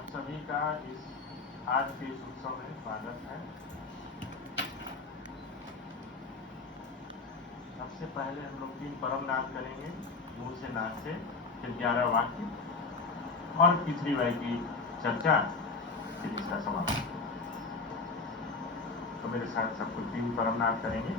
आप सभी का इस आज के इस उत्सव में स्वागत है। सबसे पहले हम लोग 3 परम नाद करेंगे, मुंह से नाद से, फिर 11 वाक्य और तीसरी वाई की चर्चा, फिर इसका समापन। तो मेरे साथ सब कुछ 3 परम नाद करेंगे।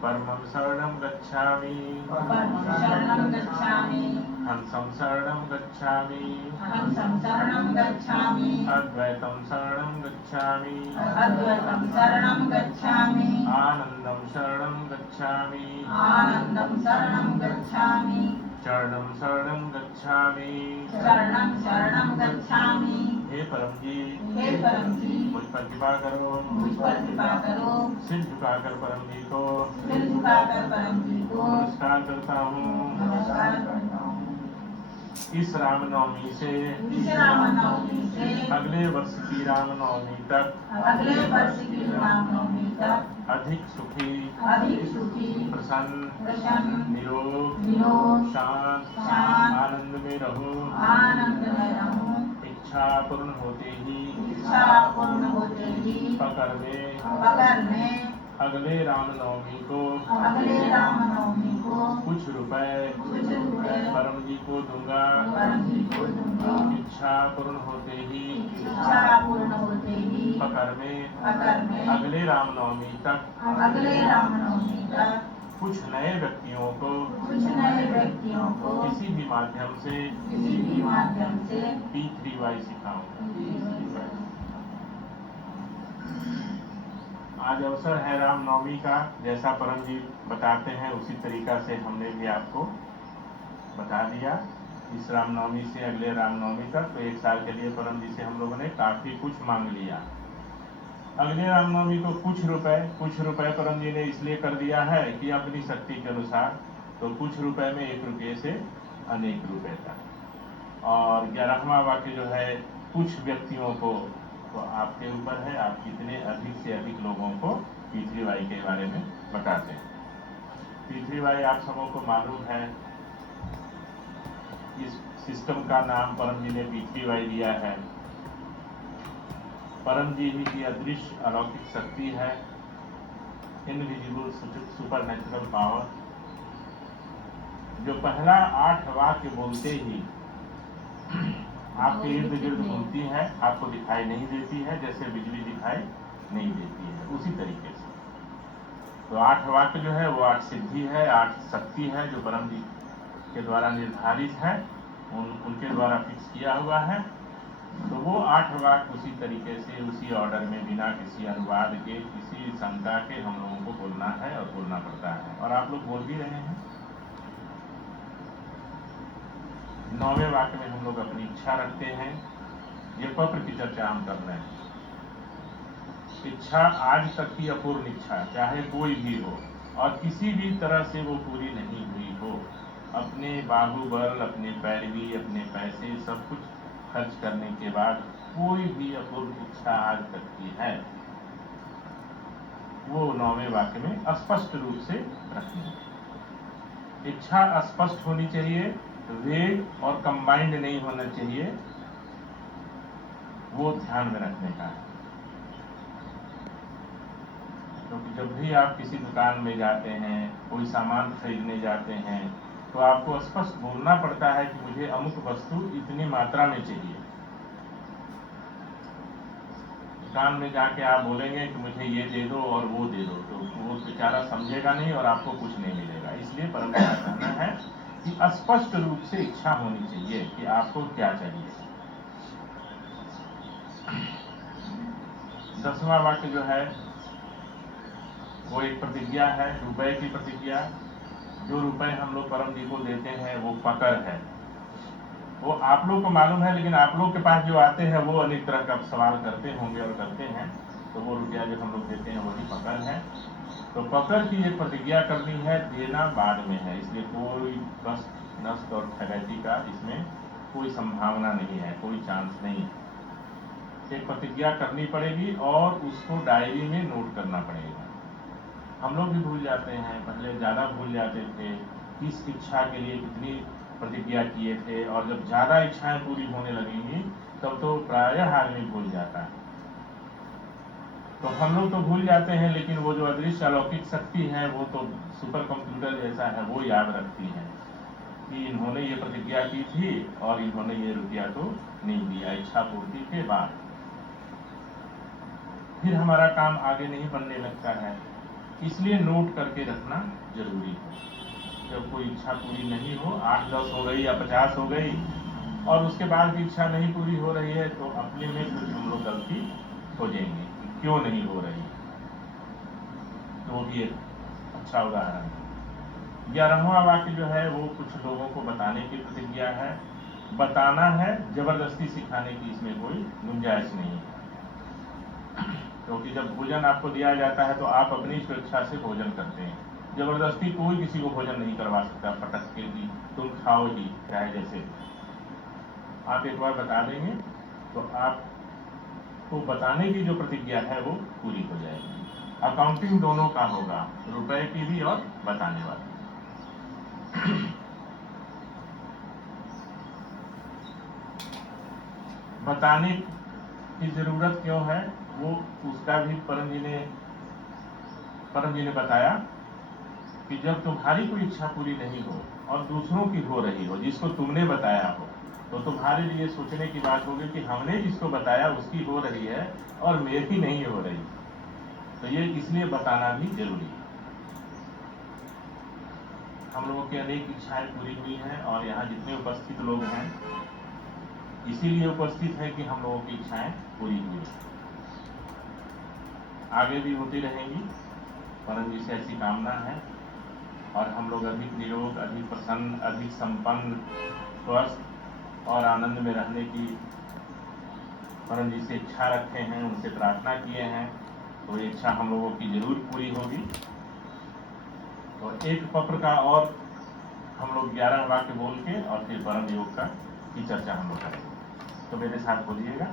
परमं शरणं गच्छामि, परमं शरणं गच्छामि, हंसं शरणं गच्छामि, हंसं शरणं गच्छामि, अद्वैतं शरणं गच्छामि, अद्वैतं शरणं गच्छामि, आनन्दं शरणं गच्छामि, आनन्दं शरणं गच्छामि, चरणं शरणं गच्छामि। शरणं शरणं गच्छामि। हे परम जी, हे परम जी, मुझ पर कृपा करो, मुझ पर कृपा करो। सिर झुकाकर परम जी को सिर झुकाकर परम जी को नमस्कार करता हूँ। नमस्कार करता हूँ। इस रामनवमी से इस रामनवमी से अगले वर्ष की रामनवमी तक अगले वर्ष की रामनवमी तक अधिक सुखी, प्रसन्न, निरोग, शांत, आनंद में रहूं। इच्छा पूर्ण होते ही पकड़ में अगले रामनवमी को कुछ रुपए परम जी को दूंगा। इच्छा पूर्ण होते ही पकड़ में अगले रामनवमी तक कुछ नए व्यक्तियों को किसी भी माध्यम से P3Y सिखाऊंगा। आज अवसर है रामनवमी का, जैसा परम जी बताते हैं उसी तरीका से हमने भी आपको बता दिया। इस रामनवमी से अगले रामनवमी तक तो 1 साल के लिए परम जी से हम लोगों ने काफी कुछ मांग लिया। अगले रामनवमी को कुछ रुपए परम जी ने इसलिए कर दिया है कि अपनी शक्ति के अनुसार, तो कुछ रुपए में 1 रुपये से अनेक रुपए तक। और 11वां वाक्य जो है कुछ व्यक्तियों को, तो आपके ऊपर है, आप कितने अधिक से अधिक लोगों को P3Y के बारे में बताते हैं। P3Y आप सबों को मालूम है, इस सिस्टम का नाम परम जी ने P3Y दिया है। परम जी ही की अदृश्य अलौकिक शक्ति है, इनविजिबल सुपर नेचुरल पावर, जो पहला 8 वाक्य बोलते ही आपके इर्द गिर्द घूमती है, आपको दिखाई नहीं देती है, जैसे बिजली दिखाई नहीं देती है, उसी तरीके से। तो 8 वाक्य जो है वो 8 सिद्धि है, 8 शक्ति है, जो परम जी के द्वारा निर्धारित है, उनके द्वारा फिक्स किया हुआ है। तो वो 8 वाक्य उसी तरीके से, उसी ऑर्डर में, बिना किसी अनुवाद के, किसी शंका के हम लोगों को बोलना है और बोलना पड़ता है, और आप लोग बोल भी रहे हैं। 9वें वाक्य में हम लोग अपनी इच्छा रखते हैं। ये पत्र की चर्चा हम कर रहे हैं। इच्छा आज तक की अपूर्ण इच्छा, चाहे कोई भी हो और किसी भी तरह से वो पूरी नहीं हुई हो, अपने बाहुबल, अपने पैरवी, अपने पैसे सब कुछ खर्च करने के बाद कोई भी अपूर्ण इच्छा आज तक की है, वो 9वें वाक्य में स्पष्ट रूप से रखनी है। इच्छा स्पष्ट होनी चाहिए, वेग और कंबाइंड नहीं होना चाहिए, वो ध्यान में रखने का है। क्योंकि जब भी आप किसी दुकान में जाते हैं, कोई सामान खरीदने जाते हैं, तो आपको स्पष्ट बोलना पड़ता है कि मुझे अमुक वस्तु इतनी मात्रा में चाहिए। दुकान में जाके आप बोलेंगे कि मुझे ये दे दो और वो दे दो, तो वो बेचारा समझेगा नहीं और आपको कुछ नहीं मिलेगा। इसलिए परम का कहना है कि स्पष्ट रूप से इच्छा होनी चाहिए कि आपको क्या चाहिए। 10वां वाक्य जो है वो एक प्रतिज्ञा है, रुपए की प्रतिज्ञा। जो रुपए हम लोग परम जी को देते हैं वो पकड़ है, वो आप लोग को मालूम है, लेकिन आप लोग के पास जो आते हैं वो अनेक तरह का सवाल करते होंगे और करते हैं। तो वो रुपया जो हम लोग देते हैं वही पकड़ है। तो पकड़ की ये प्रतिज्ञा करनी है, देना बाद में है, इसलिए कोई कष्ट नष्ट और ठगैती का इसमें कोई संभावना नहीं है, कोई चांस नहीं है। एक प्रतिज्ञा करनी पड़ेगी और उसको डायरी में नोट करना पड़ेगा। हम लोग भी भूल जाते हैं, पहले ज़्यादा भूल जाते थे, किस इच्छा के लिए कितनी प्रतिज्ञा किए थे, और जब ज़्यादा इच्छाएं पूरी होने लगेंगी तब तो प्रायः आदमी भूल जाता है। तो हम लोग तो भूल जाते हैं, लेकिन वो जो अदृश्य अलौकिक शक्ति है वो तो सुपर कंप्यूटर जैसा है, वो याद रखती है कि इन्होंने ये प्रतिज्ञा की थी और इन्होंने ये रुपया तो नहीं दिया इच्छा पूर्ति के बाद। फिर हमारा काम आगे नहीं बनने लगता है, इसलिए नोट करके रखना जरूरी है। जब कोई इच्छा पूरी नहीं हो, 8-10 हो गई या 50 हो गई, और उसके बाद भी इच्छा नहीं पूरी हो रही है, तो अपने में कुछ हम लोग गलती खोजेंगे कि क्यों नहीं हो रही। तो वो भी एक अच्छा उदाहरण है। 11वां वाक्य जो है वो कुछ लोगों को बताने की प्रतिज्ञा है। बताना है, जबरदस्ती सिखाने की इसमें कोई गुंजाइश नहीं है, क्योंकि जब भोजन आपको दिया जाता है तो आप अपनी स्वेच्छा से भोजन करते हैं। जबरदस्ती कोई किसी को भोजन नहीं करवा सकता, पटक के भी तुम खाओ ही, चाहे जैसे। आप एक बार बता देंगे तो आपको बताने की जो प्रतिज्ञा है वो पूरी हो जाएगी। अकाउंटिंग दोनों का होगा, रुपए की भी और बताने वाली। बताने की जरूरत क्यों है, वो उसका भी परम जी ने बताया कि जब तुम्हारी कोई इच्छा पूरी नहीं हो और दूसरों की हो रही हो, जिसको तुमने बताया हो, तो तुम्हारे लिए सोचने की बात होगी कि हमने जिसको बताया उसकी हो रही है और मेरी नहीं हो रही। तो ये इसलिए बताना भी जरूरी है। हम लोगों की अनेक इच्छाएं पूरी हुई हैं, और यहाँ जितने उपस्थित लोग हैं इसीलिए उपस्थित है कि हम लोगों की इच्छाएं पूरी हुई, आगे भी होती रहेंगी। परम जी से ऐसी कामना है, और हम लोग अधिक निरोग, अधिक प्रसन्न, अधिक संपन्न, स्वस्थ और आनंद में रहने की परम जी से इच्छा रखे हैं, उनसे प्रार्थना किए हैं। तो ये इच्छा हम लोगों की जरूर पूरी होगी। तो एक पत्र का और हम लोग 11 वाक्य बोल के और फिर परम योग की चर्चा हम लोग करेंगे। तो मेरे साथ बोलिएगा,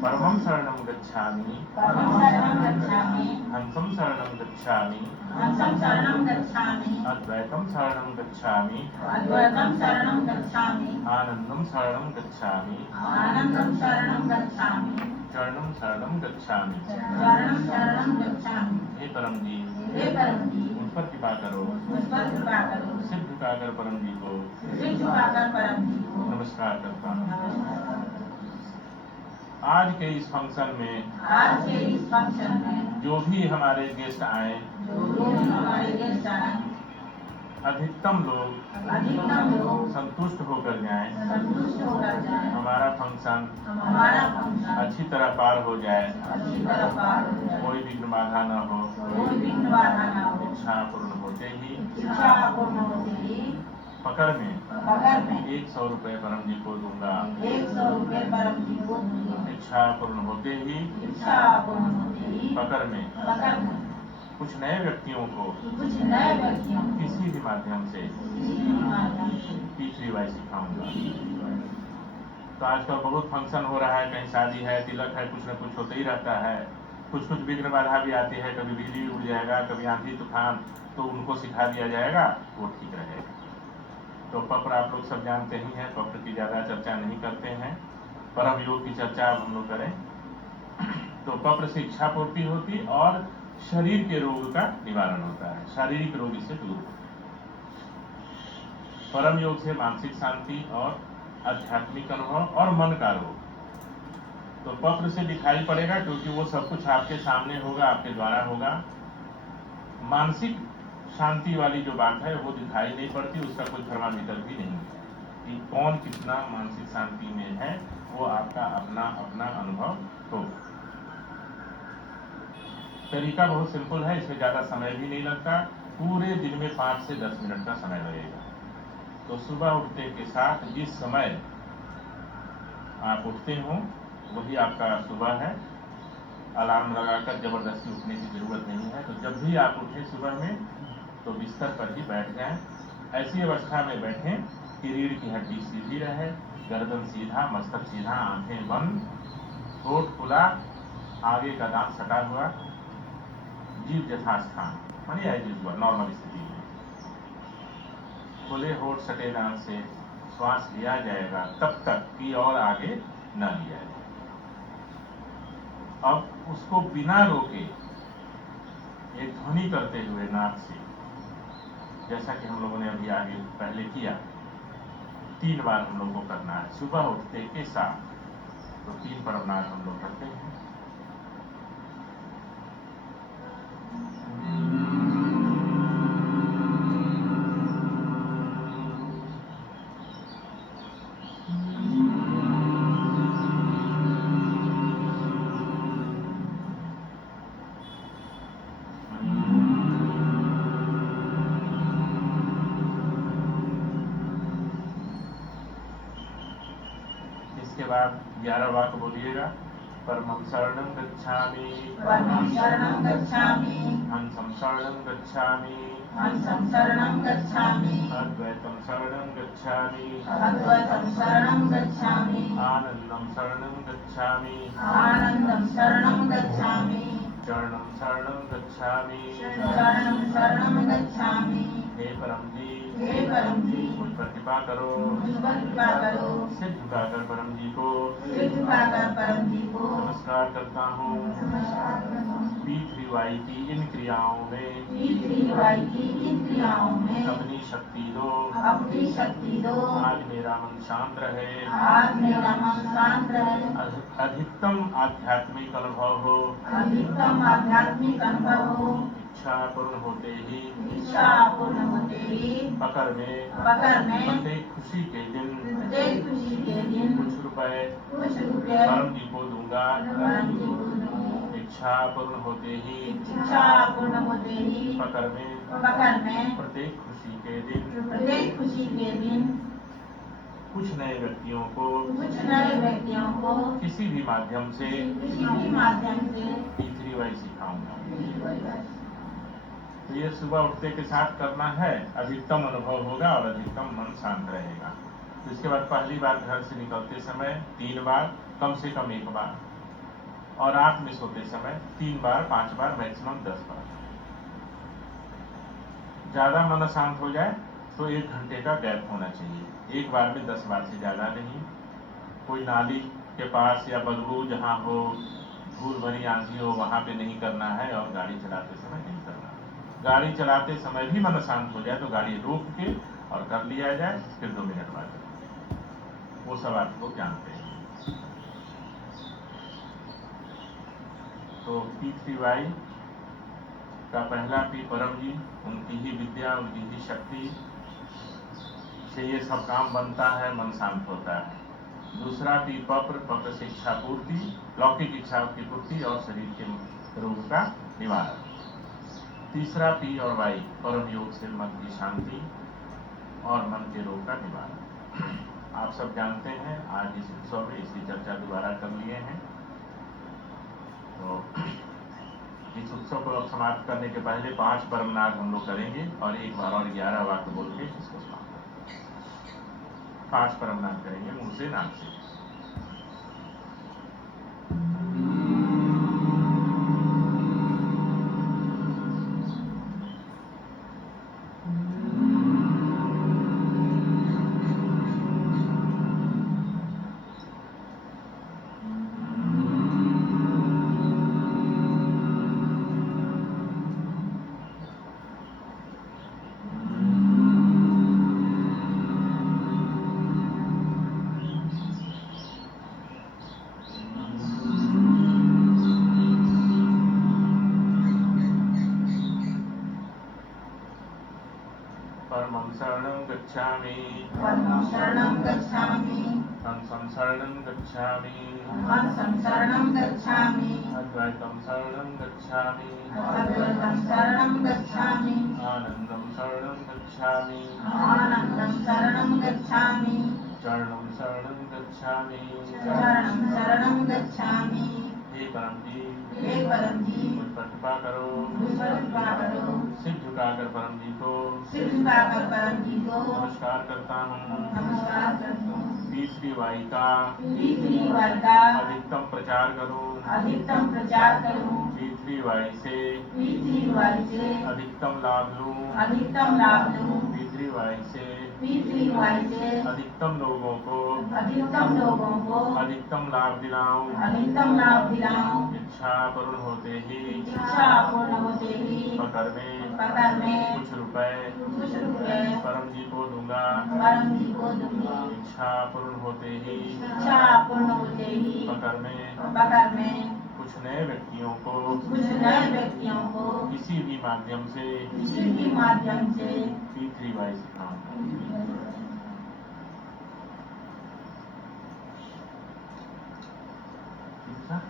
परमं शरणं गच्छामि, परमं शरणं गच्छामि, हंसं शरणं गच्छामि, हंसं शरणं गच्छामि, अद्वैतं शरणं गच्छामि, अद्वैतं शरणं गच्छामि, आनंदं शरणं गच्छामि, आनंदं शरणं गच्छामि, चरणं शरणं गच्छामि। शरणं शरणं गच्छामि। हे परम जी, हे परम जी, मुझ पर कृपा करो, मुझ पर कृपा करो। सिर झुकाकर परम जी को सिर झुकाकर परम जी को नमस्कार करता हूँ। नमस्कार। आज के इस फंक्शन में, आज के इस फंक्शन में जो भी हमारे गेस्ट आए, जो भी हमारे गेस्ट आए, अधिकतम लोग अधिकतम लोग संतुष्ट होकर जाएं, संतुष्ट होकर जाए, हमारा फंक्शन हमारा फंक्शन अच्छी तरह पार हो जाए, अच्छी तरह पार हो जाए, कोई विघ्न बाधा न हो। कोई विघ्न बाधा न हो। इच्छा पूर्ण होते ही इच्छा पूर्ण होते ही पकड़ में पकड़ में 100 रुपए परम जी को दूंगा। 100 रुपये परम जी को दूंगा। इच्छा पूर्ण होते ही इच्छा पूर्ण होते ही पकड़ में पकड़ में कुछ नए व्यक्तियों को कुछ नए व्यक्तियों को किसी भी माध्यम से किसी भी माध्यम से तीसरी बार सिखाऊंगा। तो आजकल बहुत फंक्शन हो रहा है, कहीं शादी है, तिलक है, कुछ न कुछ होते ही रहता है। कुछ विघ्न बाधा भी आती है, कभी बिजली उड़ जाएगा, कभी आंधी तूफान, तो उनको सिखा दिया जाएगा, वो ठीक रहेगा। तो पत्र आप लोग सब जानते ही हैं, पत्र की ज़्यादा चर्चा नहीं करते हैं, परम योग की चर्चा अब हम लोग करें। तो पत्र से इच्छा पूर्ति होती और शरीर के रोग का निवारण होता है, शारीरिक रोग इससे दूर होता है। परम योग से मानसिक शांति और आध्यात्मिक अनुभव और मन का रोग। तो पत्र से दिखाई पड़ेगा, क्योंकि वो सब कुछ आपके सामने होगा, आपके द्वारा होगा। मानसिक शांति वाली जो बात है वो दिखाई नहीं पड़ती, उसका कोई थर्मामीटर भी नहीं है कि कौन कितना मानसिक शांति में है, वो आपका अपना अपना अनुभव होगा। तरीका बहुत सिंपल है, इसमें ज़्यादा समय भी नहीं लगता। पूरे दिन में 5 से 10 मिनट का समय लगेगा। तो सुबह उठते के साथ जिस समय आप उठते हो वही आपका सुबह है। अलार्म लगाकर जबरदस्ती उठने की जरूरत नहीं है। तो जब भी आप उठें सुबह में तो बिस्तर पर ही बैठ जाएं। ऐसी अवस्था में बैठें कि रीढ़ की हड्डी सीधी रहे, गर्दन सीधा, मस्तक सीधा, आंखें बंद, होठ खुला, आगे का दांत सटा हुआ, जीभ यथास्थान मानी एज यूजुअल नॉर्मल स्थिति में। खुले होठ सटे दांत से श्वास लिया जाएगा तब तक कि और आगे न लिया जाए। अब उसको बिना रोके एक ध्वनि करते हुए नाक से, जैसा कि हम लोगों ने अभी आगे पहले किया, 3 बार हम लोग को करना है सुबह उठते के साथ। तो 3 परमनाद हम लोग करते हैं। इसके बाद 11 वाक्य बोलिएगा। परमं शरणं गच्छामि, परमं शरणं गच्छामि, हंसं शरणं गच्छामि, हंसं शरणं गच्छामि, अद्वैतं शरणं गच्छामि, अद्वैतं शरणं गच्छामि, आनंदं शरणं गच्छामि, आनन्दं शरणं गच्छामि, शरणं शरणं गच्छामि। शरणं शरणं गच्छामि। हे परम जी, हे परम जी, मुझ पर कृपा करो, मुझ पर कृपा करो। सिर झुकाकर परम जी को सिर झुकाकर परम जी को नमस्कार करता हूँ। नमस्कार करता हूँ। P3Y की इन क्रियाओं में P3Y की इन क्रियाओं में अपनी शक्ति दो। अपनी शक्ति दो। आज मेरा मन शांत रहे, आज मेरा मन शांत रहे, अधिकतम आध्यात्मिक अनुभव हो, अधिकतम आध्यात्मिक अनुभव हो। इच्छा पूर्ण होते ही इच्छा पूर्ण होते ही पकड़ में प्रत्येक खुशी के दिन प्रत्येक खुशी के दिन कुछ रुपए कुछ रुपये परम जी को दूंगा। परम जी को दूंगी। इच्छा पूर्ण होते ही इच्छा पूर्ण होते ही पकड़ में प्रत्येक खुशी के दिन प्रत्येक खुशी के दिन कुछ नए व्यक्तियों को कुछ नए व्यक्तियों को किसी भी माध्यम से किसी भी माध्यम से P3Y सिखाऊंगा। तो ये सुबह उठते के साथ करना है, अधिकतम अनुभव होगा और अधिकतम मन शांत रहेगा। तो इसके बाद पहली बार घर से निकलते समय 3 बार, कम से कम 1 बार, और रात में सोते समय 3 बार, 5 बार, मैक्सिमम 10 बार। ज्यादा मन शांत हो जाए तो 1 घंटे का गैप होना चाहिए। एक बार में 10 बार से ज्यादा नहीं। कोई नाली के पास या बदबू जहाँ हो, धूल भरी आंधी हो, वहां पे नहीं करना है, और गाड़ी चलाते समय नहीं करना। गाड़ी चलाते समय भी मन शांत हो जाए तो गाड़ी रोक के और कर लिया जाए, फिर 2 मिनट बाद। वो सब आप लोग जानते हैं। तो P3Y का पहला P परम जी, उनकी ही विद्या, उनकी ही शक्ति से ये सब काम बनता है, मन शांत होता है। दूसरा P पप्र से इच्छा पूर्ति, लौकिक इच्छाओं की पूर्ति और शरीर के रोग का निवारण। तीसरा P और Y परम योग से मन की शांति और मन के रोग का निवारण। आप सब जानते हैं, आज इस उत्सव में इसकी चर्चा दोबारा कर लिए हैं। तो इस उत्सव को अब समाप्त करने के पहले 5 परमनाद हम लोग करेंगे और एक बार और 11 वाक्य बोल के इसको समाप्त करेंगे। 5 परमनाद करेंगे मुंह से, नाक से। परमं शरणं गच्छामि, परमं शरणं गच्छामि, हंसं शरणं गच्छामि, हंसं शरणं गच्छामि, अद्वैतं शरणं गच्छामि, अद्वैतं शरणं गच्छामि, आनंदं शरणं गच्छामि, आनन्दं शरणं गच्छामि, शरणं शरणं गच्छामि। शरणं शरणं गच्छामि। हे परम जी, हे परम जी मुझ पर कृपा करो, मुझ पर कृपा करो। सिर झुकाकर परम जी को सिर झुकाकर परम जी को नमस्कार करता हूँ। नमस्कार करता हूँ। तीसरी वाहिका तीसरी वाहिका अधिकतम प्रचार करूं, अधिकतम प्रचार करूं। तीसरी वाही से तीसरी वाही से अधिकतम लाभ लूं, अधिकतम लाभ लूं। तीसरी वाही से तीसरी वाही से अधिकतम लोगों को अधिकतम लोगों को अधिकतम लाभ दिलाऊं। अधिकतम लाभ दिलाऊं। इच्छा पूर्ण होते ही इच्छा पूर्ण होते ही पकड़ में कुछ रुपए परम जी को दूंगा। परम जी को दूंगी। इच्छा पूर्ण होते ही इच्छा पूर्ण होते ही पकड़ में कुछ नए व्यक्तियों को किसी भी माध्यम से तीसरी वाही सिखाऊंगा। ठीक है सर?